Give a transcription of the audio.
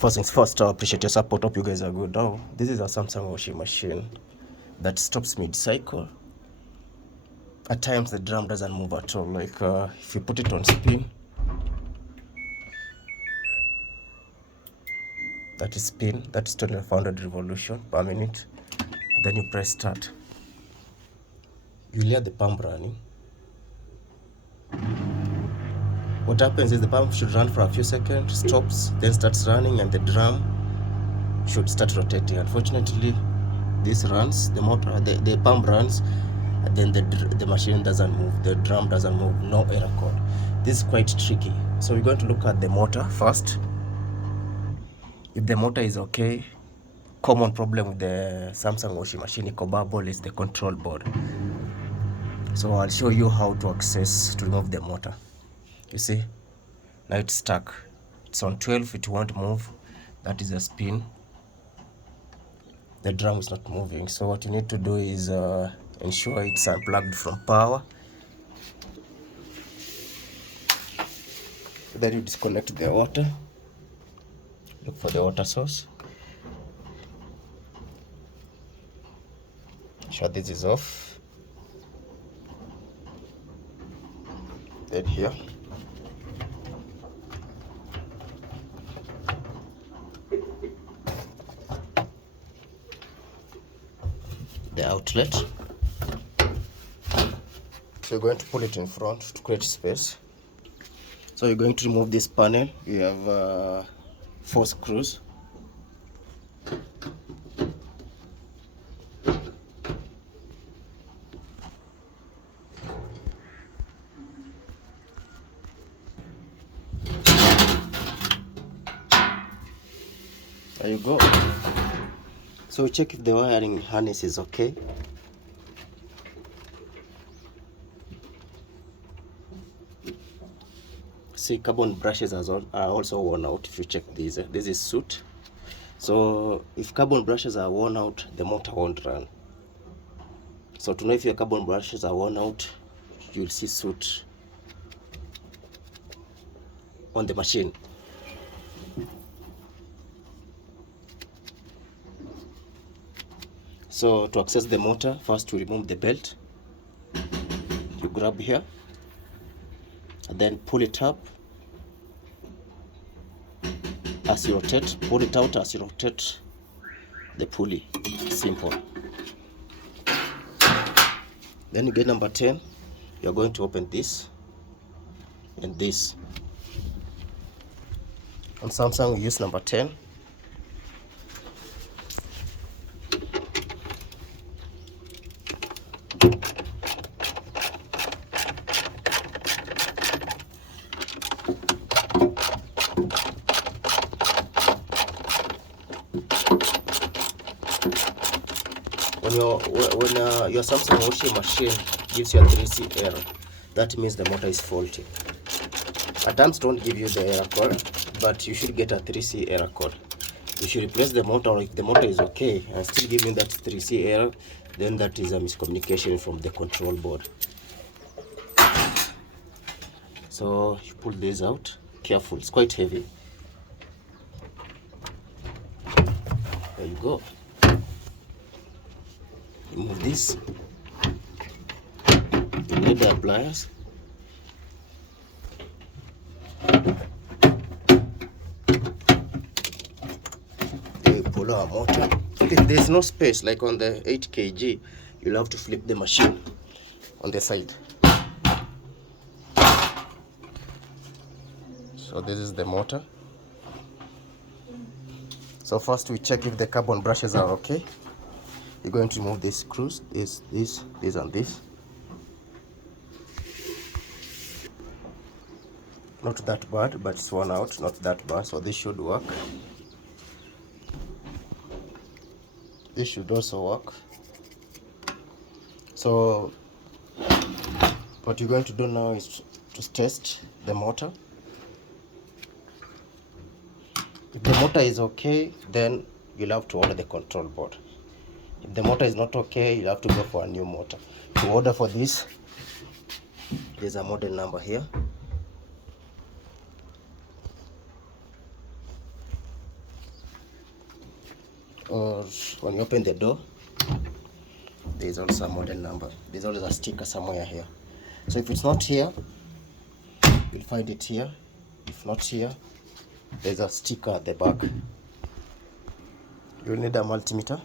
First things first, I appreciate your support. Hope you guys are good. Now, this is a Samsung washing machine that stops mid-cycle. At times, the drum doesn't move at all. Like if you put it on spin, that is spin, that is 2500 revolution per minute. Then you press start. You hear the pump running. What happens is the pump should run for a few seconds, stops, then starts running, and the drum should start rotating. Unfortunately, this runs, the pump runs, and then the machine doesn't move, the drum doesn't move, no error code. This is quite tricky. So we're going to look at the motor first. If the motor is okay, common problem with the Samsung washing machine eco bubble is the control board. So I'll show you how to remove the motor. You see, now it's stuck. It's on 12, it won't move. That is a spin. The drum is not moving. So what you need to do is ensure it's unplugged from power. Then you disconnect the water. Look for the water source. Sure this is off. Then here. The outlet. So you're going to pull it in front to create space. So you're going to remove this panel. You have 4 screws. There you go. So check if the wiring harness is okay. See, carbon brushes are also worn out. If you check these, this is soot. So if carbon brushes are worn out, the motor won't run. So to know if your carbon brushes are worn out, you'll see soot on the machine. So to access the motor, first you remove the belt. You grab here, and then pull it up as you rotate, pull it out as you rotate the pulley. Simple. Then you get number 10. You're going to open this and this. On Samsung we use number 10. When your Samsung washing machine gives you a 3C error, that means the motor is faulty. At times don't give you the error code, but you should get a 3C error code. You should replace the motor, or if the motor is okay and still giving that 3C error, then that is a miscommunication from the control board. So you pull this out, careful, it's quite heavy. There you go. Remove this. You need the pliers. You pull our motor. If there's no space, like on the 8 kg, you'll have to flip the machine on the side. So this is the motor. So first we check if the carbon brushes are okay. You're going to remove these screws, this, and this. Not that bad, but it's worn out, not that bad, so this should work. This should also work. So what you're going to do now is to test the motor. If the motor is okay, then you'll have to order the control board. If the motor is not okay, you'll have to go for a new motor. To order for this, there's a model number here. or when you open the door, there is also a model number. There's always a sticker somewhere here. So if it's not here, you'll find it here. If not here, there's a sticker at the back. You'll need a multimeter.